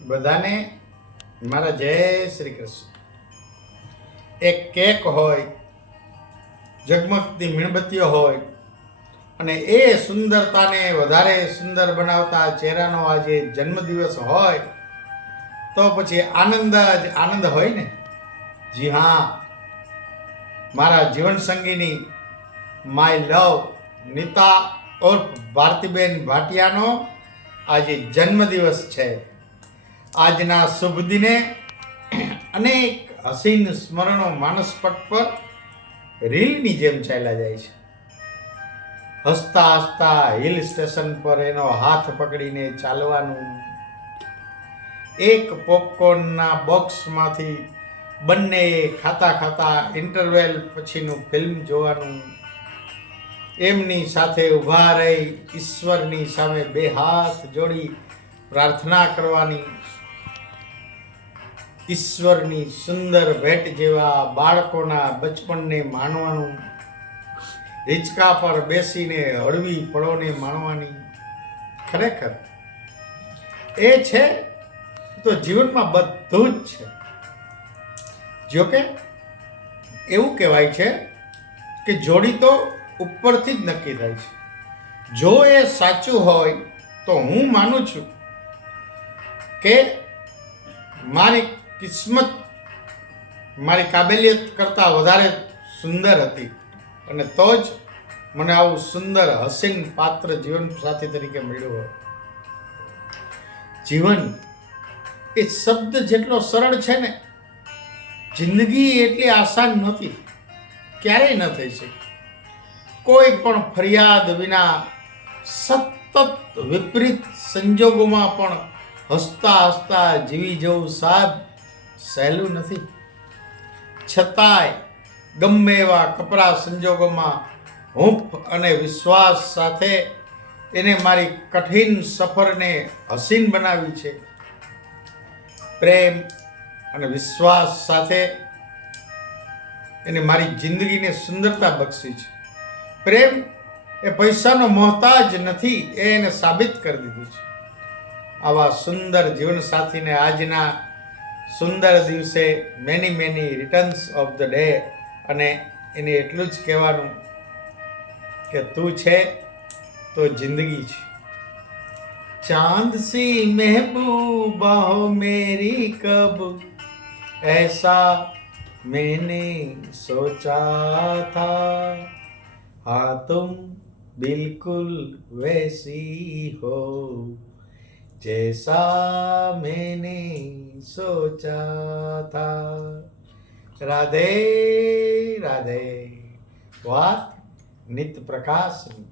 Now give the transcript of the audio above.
બધાને મારા જય શ્રી કૃષ્ણ. એક કેક હોય, ઝગમગતી મીણબત્તીઓ હોય અને એ સુંદરતાને વધારે સુંદર બનાવતા ચહેરાનો આજે જન્મદિવસ હોય તો પછી આનંદ જ આનંદ હોય ને. જી હા, મારા જીવનસંગીની માય લવ નીતા ઉર્ફ ભારતીબેન ભાટિયાનો આજે જન્મદિવસ છે. આજના શુભ દિને અનેક હસીન સ્મરણો માનસપટ પર રીલની જેમ ચાલ્યા જાય છે. હસતા હસતા હિલ સ્ટેશન પર એનો હાથ પકડીને ચાલવાનું, એક પોપકોર્નના બોક્સમાંથી બંને ખાતા ખાતા ઇન્ટરવેલ પછીનું ફિલ્મ જોવાનું, એમની સાથે ઊભા રહી ઈશ્વરની સામે બે હાથ જોડી પ્રાર્થના કરવાની, ઈશ્વરની સુંદર ભેટ જેવા બાળકોના બચપણને માણવાનું, હિંચકા પર બેસીને હળવી પળોને માણવાની. ખરેખર એ છે તો જીવનમાં બધું જ છે. જોકે એવું કહેવાય છે કે જોડી તો ઉપરથી જ નક્કી થાય છે. જો એ સાચું હોય તો હું માનું છું કે મારી કિસ્મત મારી કાબેલિયત કરતાં વધારે સુંદર હતી અને તો જ મને આવું સુંદર હસીન પાત્ર જીવન સાથી તરીકે મળ્યું હોય. જીવન એ શબ્દ જેટલો સરળ છે ને, જિંદગી એટલી આસાન નહોતી, ક્યારેય ન થઈ શકે. કોઈ પણ ફરિયાદ વિના સતત વિપરીત સંજોગોમાં પણ હસતા હસતા જીવી જવું સાહેબ સહેલું નથી. છતાંય ગમે એવા કપરા સંજોગોમાં હૂંફ અને વિશ્વાસ સાથે એને મારી કઠિન સફરને હસીન બનાવી છે. પ્રેમ અને વિશ્વાસ સાથે એને મારી જિંદગીને સુંદરતા બક્ષી છે. પ્રેમ એ પૈસાનો મોહતાજ નથી, એ એને સાબિત કરી દીધું છે. આવા સુંદર જીવનસાથીને આજના સુંદર દિવસે many many returns of the day, અને એને એટલું જ કહેવાનું કે તું છે તો જિંદગી છે. चांद सी महबूबा हो मेरी कब ऐसा मैंने सोचा था, हाँ तुम बिल्कुल वैसी हो जैसा मैंने सोचा था. राधे राधे. વાત નિત પ્રકાશની.